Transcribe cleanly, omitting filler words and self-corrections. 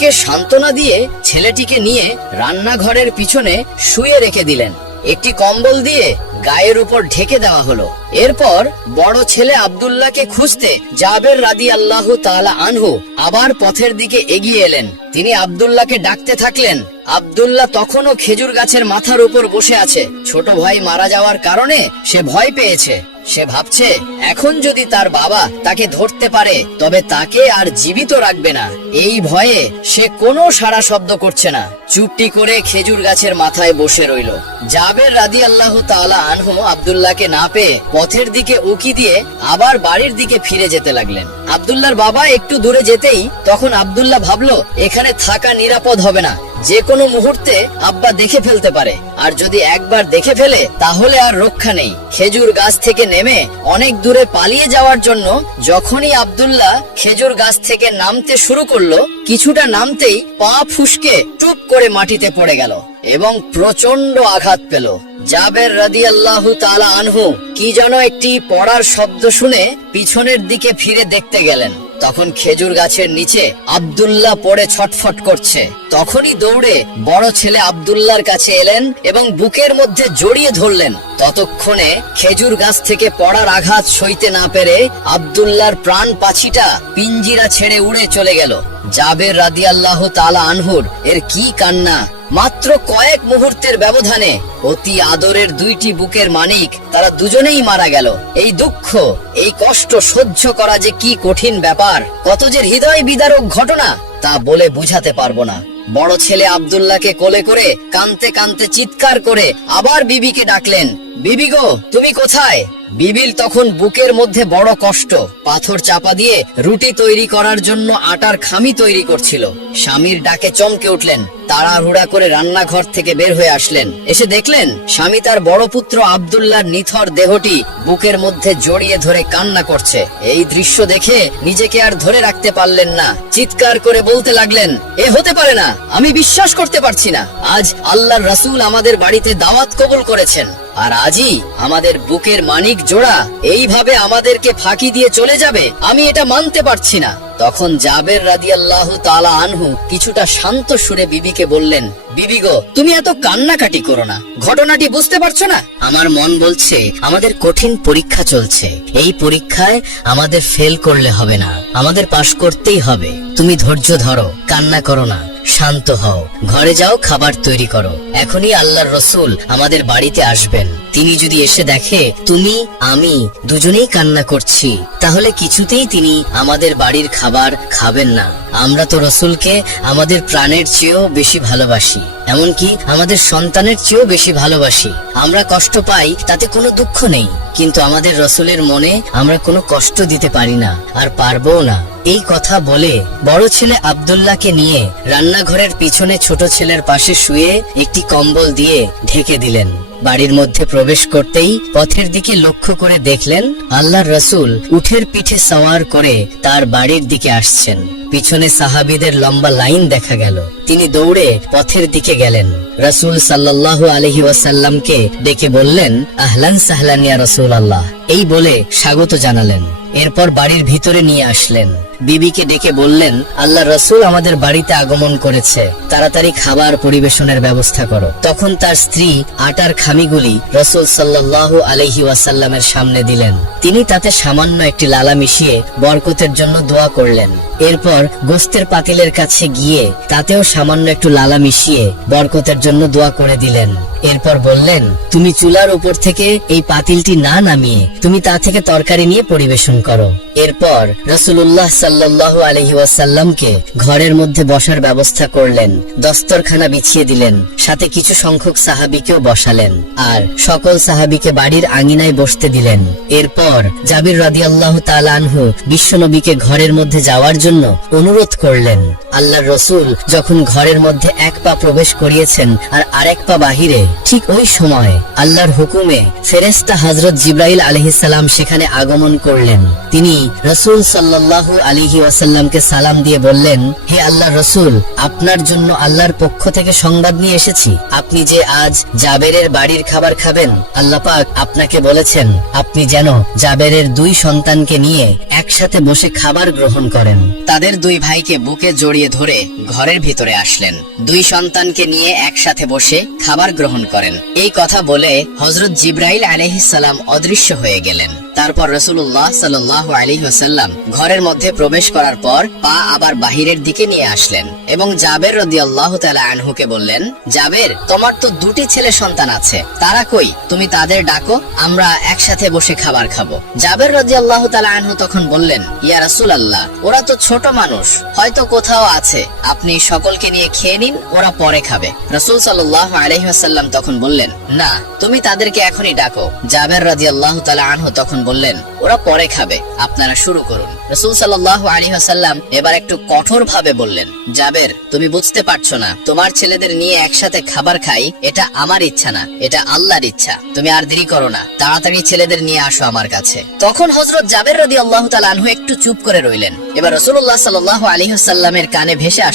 কে সান্ত্বনা দিয়ে ছেলেটিকে নিয়ে রান্নাঘরের পিছনে শুয়ে রেখে দিলেন। একটি কম্বল দিয়ে গায়ের উপর ঢেকে দেওয়া হলো। এরপর বড় ছেলে আব্দুল্লাহকে খুঁজতে জাবের রাদিয়াল্লাহু তাআলা আনহু আবার পথের দিকে এগিয়ে এলেন। তিনি আব্দুল্লাহকে ডাকতে থাকলেন। আব্দুল্লাহ তখনও খেজুর গাছের মাথার উপর বসে আছে। ছোট ভাই মারা যাওয়ার কারণে সে ভয় পেয়েছে। সে ভাবছে এখন যদি তার বাবা তাকে ধরতে পারে তবে তাকে আর জীবিত রাখবে না। এই ভয়ে সে কোনো সাড়া শব্দ করছে না, চুপটি করে খেজুর গাছের মাথায় বসে রইল। জাবের রাদিয়াল্লাহু তাআলা আনহু আব্দুল্লাহকে না পেয়ে পথের দিকে উকি দিয়ে আবার বাড়ির দিকে ফিরে যেতে লাগলেন। আব্দুল্লাহর বাবা একটু দূরে যেতেই তখন আব্দুল্লাহ ভাবলো এখানে থাকা নিরাপদ হবে না, যে কোনো মুহূর্তে আব্বা দেখে ফেলতে পারে, আর যদি একবার দেখে ফেলে তাহলে আর রক্ষা নেই। খেজুর গাছ থেকে নেমে অনেক দূরে পালিয়ে যাওয়ার জন্য যখনই আব্দুল্লাহ খেজুর গাছ থেকে নামতে শুরু করলো, কিছুটা নামতেই পা ফুসকে টুপ করে মাটিতে পড়ে গেল এবং প্রচন্ড আঘাত পেল। জাবের রাদিয়াল্লাহু তাআলা আনহু কি যেন একটি পড়ার শব্দ শুনে পিছনের দিকে ফিরে দেখতে গেলেন। তখন খেজুর গাছের নিচে আব্দুল্লাহ পড়ে ছটফট করছে। তখনই দৌড়ে বড় ছেলে আব্দুল্লাহর কাছে এলেন এবং বুকের মধ্যে জড়িয়ে ধরলেন। ততক্ষণে খেজুর গাছ থেকে পড়ার আঘাত সইতে না পেরে আব্দুল্লাহর প্রাণ পাছিটা পিঞ্জিরা ছেড়ে উড়ে চলে গেল। জাবের রাদিয়াল্লাহু তাআলা আনহুর এর কি কান্না! মাত্র কয়েক মুহূর্তের ব্যবধানে অতি আদরের দুইটি বুকের মানিক তারা দুজনেই মারা গেল। এই দুঃখ, এই কষ্ট সহ্য করা যে কি কঠিন ব্যাপার, কত যে হৃদয় বিদারক ঘটনা তা বলে বুঝাতে পারবো না। বড় ছেলে আব্দুল্লাহকে কোলে করে কাঁদতে কাঁদতে চিৎকার করে আবার বিবিকে ডাকলেন, বিবি গো, তুমি কোথায়? বিবির তখন বুকের মধ্যে বড় কষ্ট। পাথর চাপা দিয়ে রুটি তৈরি করার জন্য আটার খামি তৈরি করছিল। স্বামীর ডাকে চমকে উঠলেন, তাড়াহুড়া করে রান্নাঘর থেকে বের হয়ে আসলেন। এসে দেখলেন স্বামী তার বড় পুত্র আব্দুল্লাহর নিথর দেহটি বুকের মধ্যে জড়িয়ে ধরে কান্না করছে। এই দৃশ্য দেখে নিজেকে আর ধরে রাখতে পারলেন না, চিৎকার করে বলতে লাগলেন, এ হতে পারে না, আমি বিশ্বাস করতে পারছি না। আজ আল্লাহর রাসূল আমাদের বাড়িতে দাওয়াত কবুল করেছেন, আর আজই আমাদের বুকের মানিক জোড়া এইভাবে আমাদেরকে ফাঁকি দিয়ে চলে যাবে, আমি এটা মানতে পারছি না। তখন জাবের রাদিয়াল্লাহু তাআলা আনহু কিছুটা শান্ত সুরে বিবিকে বললেন, বিবি গো, তুমি এত কান্নাকাটি করো না, ঘটনাটি বুঝতে পারছো না? আমার মন বলছে আমাদের কঠিন পরীক্ষা চলছে, এই পরীক্ষায় আমাদের ফেল করলে হবে না, আমাদের পাশ করতেই হবে। তুমি ধৈর্য ধরো, কান্না করো না, শান্ত হও, ঘরে যাও, খাবার তৈরি করো। এখনই আল্লাহর রাসূল আমাদের বাড়িতে আসবেন। তিনি যদি এসে দেখে তুমি আমি দুজনেই কান্না করছি, তাহলে কিছুতেই তিনি আমাদের বাড়ির খাবার খাবেন না। আমরা তো রাসূলকে আমাদের প্রাণের চেয়েও বেশি ভালোবাসি, এমনকি আমাদের সন্তানের চেয়েও বেশি ভালোবাসি। আমরা কষ্ট পাই তাতে কোনো দুঃখ নেই, কিন্তু আমাদের রাসূলের মনে আমরা কোনো কষ্ট দিতে পারি না, আর পারবো না। এই কথা বলে বড় ছেলে আব্দুল্লাহকে নিয়ে রান্নাঘরের পিছনে ছোট ছেলের পাশে শুয়ে একটি কম্বল দিয়ে ঢেকে দিলেন। বাড়ির মধ্যে প্রবেশ করতেই পথের দিকে লক্ষ্য করে দেখলেন আল্লাহর রাসূল উঠের পিঠে সওয়ার করে তার বাড়ির দিকে আসছেন। পিছনে সাহাবীদের লম্বা লাইন দেখা গেল। তিনি দৌড়ে পথের দিকে গেলেন। রাসূল সাল্লাল্লাহু আলাইহি ওয়াসাল্লামকে ডেকে বললেন, আহলান সাহলান ইয়া রাসূলুল্লাহ, এই বলে স্বাগত জানালেন। এরপর বাড়ির ভিতরে নিয়ে আসলেন। বিবিকে ডেকে বললেন, আল্লাহর রাসূল আমাদের বাড়িতে আগমন করেছে, তাড়াতাড়ি খাবার পরিবেশনের ব্যবস্থা করো। তখন তার স্ত্রী আটার খামিগুলি রাসূল সাল্লাল্লাহু আলাইহি ওয়াসাল্লামের সামনে দিলেন। তিনি তাতে সামান্য একটি লালা মিশিয়ে বরকতের জন্য দোয়া করলেন। এরপর গোশতের পাতিলের কাছে গিয়ে তাতেও সামান্য একটু লালা মিশিয়ে বরকতের জন্য দোয়া করে দিলেন। এরপর বললেন, তুমি চুলার উপর থেকে এই পাতিলটি না নামিয়ে তুমি তা থেকে তরকারি নিয়ে পরিবেশন করো। এরপর রাসূলুল্লাহ সাল্লাল্লাহু আলাইহি ওয়াসাল্লামকে ঘরের মধ্যে বসার ব্যবস্থা করলেন, দস্তরখানা বিছিয়ে দিলেন, সাথে কিছু সংখ্যক সাহাবীকেও বসালেন, আর সকল সাহাবীকে বাড়ির আঙিনায় বসতে দিলেন। এরপর জাবির রাদিয়াল্লাহু তাআলা আনহু বিশ্বনবীকে ঘরের মধ্যে যাওয়ার জন্য অনুরোধ করলেন। আল্লাহর রাসূল যখন ঘরের মধ্যে এক পা প্রবেশ করিয়েছেন আর আরেক পা বাহিরে, ঠিক ওই সময় আল্লাহর হুকুমে ফেরেশতা হযরত জিবরাইল আলাইহিস সালাম সেখানে আগমন করলেন। তিনি রাসূল সাল্লাল্লাহু আলাইহি ওয়াসাল্লামকে সালাম দিয়ে বললেন, হে আল্লাহর রাসূল, আপনার জন্য আল্লাহর পক্ষ থেকে সংবাদ নিয়ে এসেছি। আপনি যে আজ জাবেরের বাড়ির খাবার খাবেন, আল্লাহ পাক আপনাকে বলেছেন আপনি যেন জাবেরের দুই সন্তানকে নিয়ে একসাথে বসে খাবার গ্রহণ করেন। তাদের দুই ভাইকে বুকে জড়িয়ে ধরে ঘরের ভিতরে আসলেন। দুই সন্তানকে নিয়ে একসাথে বসে খাবার গ্রহণ করেন। এই কথা বলে হযরত জিবরাইল আলাইহিস সালাম অদৃশ্য হয়ে গেলেন। তারপর রাসূলুল্লাহ সাল্লাল্লাহু আলাইহি ওয়াসাল্লাম ঘরের মধ্যে প্রবেশ করার পর পা আবার বাহিরের দিকে নিয়ে আসলেন এবং জাবের রাদিয়াল্লাহু তাআলা আনহুকে বললেন, জাবের, তোমার তো দুটি ছেলে সন্তান আছে, তারা কই? তুমি তাদের ডাকো, আমরা একসাথে বসে খাবার খাবো। জাবের রাদিয়াল্লাহু তাআলা আনহু তখন বললেন, ইয়া রাসূলুল্লাহ, ওরা তো ছোট মানুষ, হয়তো কোথাও আছে, আপনি সকলকে নিয়ে খেয়ে নিন, ওরা পরে খাবে। রাসূল সাল্লাল্লাহু আলাইহি ওয়াসাল্লাম তখন বললেন, না, তুমি তাদেরকে এখনই ডাকো। জাবের রাদিয়াল্লাহু তাআলা আনহু তখন বললেন, ওরা পরে খাবে, আপনারা শুরু করুন। রাসূল সাল্লাল্লাহু আলাইহি ওয়াসাল্লাম এবার একটু কঠোর ভাবে বললেন, জাবের, তুমি বুঝতে পারছো না, তোমার ছেলেদের নিয়ে একসাথে খাবার খাই এটা আমার ইচ্ছা না, এটা আল্লাহর ইচ্ছা। তুমি আর দেরি করো না, তাড়াতাড়ি ছেলেদের নিয়ে আসো আমার কাছে। তখন হযরত জাবের রাদিয়াল্লাহু তাআলা আনহু একটু চুপ করে রইলেন। এবার রাসূলুল্লাহ সাল্লাল্লাহু আলাইহি ওয়াসাল্লামের কানে ভেসে আসলো,